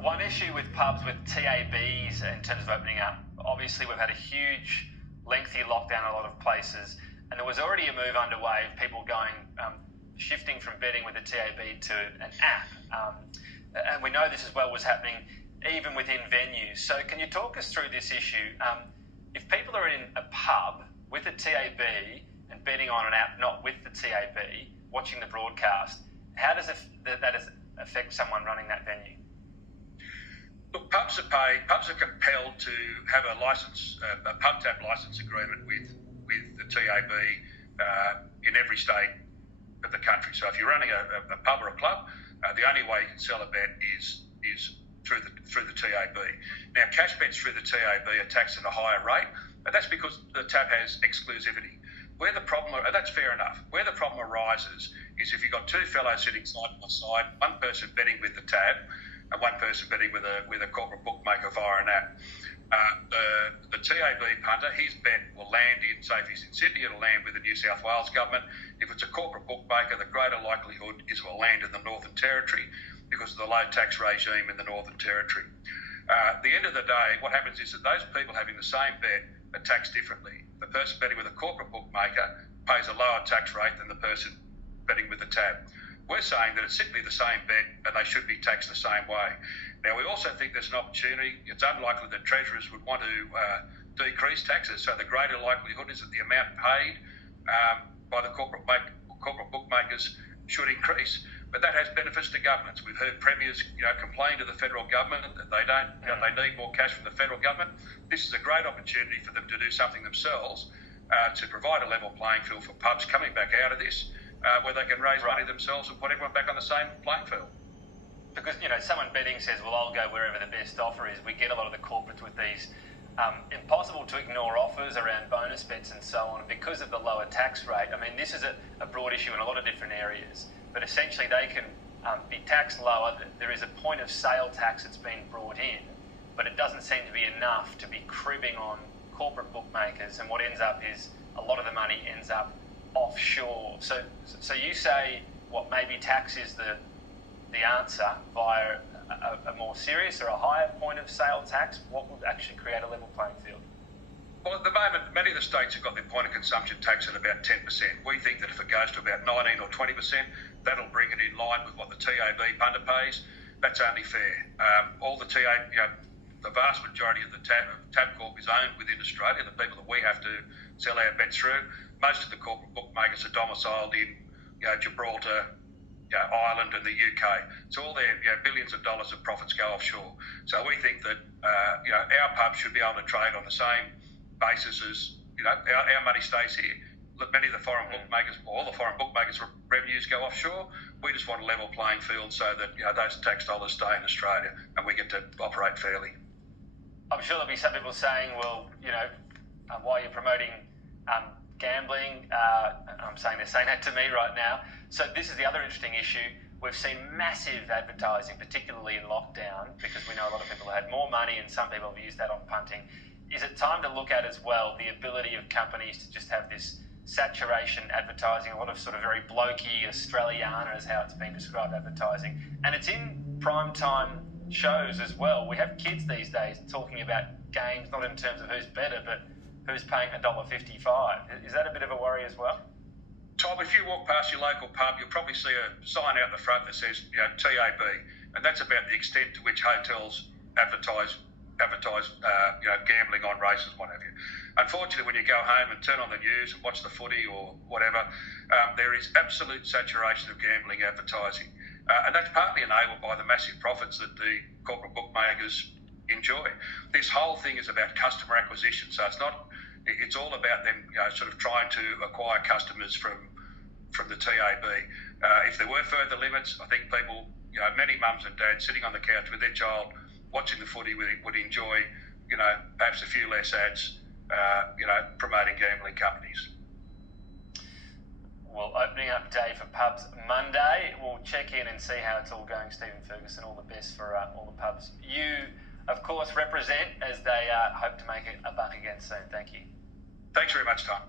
One issue with pubs with TABs in terms of opening up, obviously we've had a huge, lengthy lockdown in a lot of places, and there was already a move underway of people going, shifting from betting with a TAB to an app. And we know this as well was happening even within venues. So can you talk us through this issue? If people are in a pub with a TAB and betting on an app not with the TAB, watching the broadcast, how does that affect someone running that venue? Look, pubs are compelled to have a license, a pub tab license agreement with the TAB in every state of the country. So if you're running a pub or a club, the only way you can sell a bet is through the TAB. Now, cash bets through the TAB are taxed at a higher rate, but that's because the tab has exclusivity. Where the problem, that's fair enough. Where the problem arises is if you've got two fellows sitting side by side, one person betting with the tab and one person betting with a corporate bookmaker via an app. The TAB punter, his bet will land in, say if he's in Sydney, it'll land with the New South Wales government. If it's a corporate bookmaker, the greater likelihood is it will land in the Northern Territory because of the low tax regime in the Northern Territory. At the end of the day, what happens is that those people having the same bet are taxed differently. The person betting with a corporate bookmaker pays a lower tax rate than the person betting with the tab. We're saying that it's simply the same bet and they should be taxed the same way. Now, we also think there's an opportunity. It's unlikely that treasurers would want to decrease taxes, so the greater likelihood is that the amount paid by the corporate bookmakers should increase. But that has benefits to governments. We've heard premiers, complain to the federal government that they don't, they need more cash from the federal government. This is a great opportunity for them to do something themselves to provide a level playing field for pubs coming back out of this, where they can raise money themselves and put everyone back on the same playing field. Because, someone betting says, well, I'll go wherever the best offer is. We get a lot of the corporates with these impossible to ignore offers around bonus bets and so on because of the lower tax rate. I mean, this is a broad issue in a lot of different areas, but essentially they can be taxed lower. There is a point of sale tax that's been brought in, but it doesn't seem to be enough to be cribbing on corporate bookmakers, and what ends up is a lot of the money ends up offshore. So you say what maybe tax is the answer via a more serious or a higher point of sale tax? What would actually create a level playing field? Well, at the moment, many of the states have got their point of consumption tax at about 10%. We think that if it goes to about 19 or 20%, that'll bring it in line with what the TAB punter pays. That's only fair. All the TAB, the vast majority of the Tabcorp is owned within Australia, the people that we have to sell our bets through. Most of the corporate bookmakers are domiciled in Gibraltar, Ireland and the UK. So all their billions of dollars of profits go offshore. So we think that our pubs should be able to trade on the same basis as our money stays here. Look, many of the foreign bookmakers, all the foreign bookmakers' revenues go offshore. We just want a level playing field so that those tax dollars stay in Australia and we get to operate fairly. I'm sure there'll be some people saying, well, why are you promoting gambling? I'm saying they're saying that to me right now. So this is the other interesting issue. We've seen massive advertising, particularly in lockdown, because we know a lot of people had more money and some people have used that on punting. Is it time to look at as well the ability of companies to just have this saturation advertising, a lot of sort of very blokey Australiana is how it's been described advertising, and it's in prime time shows as well. We have kids these days talking about games not in terms of who's better but who's paying $1.55. Is that a bit of a worry as well? Tom, if you walk past your local pub, you'll probably see a sign out the front that says TAB, and that's about the extent to which hotels advertise gambling on races, what have you. Unfortunately, when you go home and turn on the news and watch the footy or whatever, there is absolute saturation of gambling advertising. And that's partly enabled by the massive profits that the corporate bookmakers enjoy. This whole thing is about customer acquisition. So it's all about them sort of trying to acquire customers from the TAB. If there were further limits, I think people, many mums and dads sitting on the couch with their child watching the footy would enjoy, perhaps a few less ads, promoting gambling companies. Well, opening up day for pubs Monday. We'll check in and see how it's all going, Stephen Ferguson. All the best for all the pubs you, of course, represent as they hope to make a buck again soon. Thank you. Thanks very much, Tom.